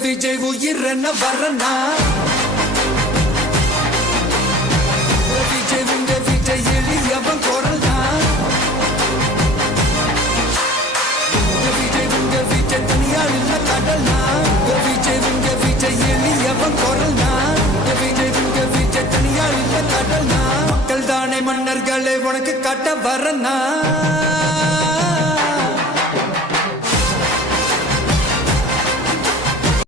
விஜய் உயிர் என்ன வரனா விஜய் உங்க விஜய் எளியவன் குரல்னா விஜய் உங்க விஜய் தனியாள் இல்ல கடல்னா விஜய் உங்க விஜய் எளியவன் குரல்னா விஜய் உங்க விஜய் தனியாள் இல்ல கடல்னா மக்கள் தானே மன்னர்களே உனக்கு காட்ட வரனா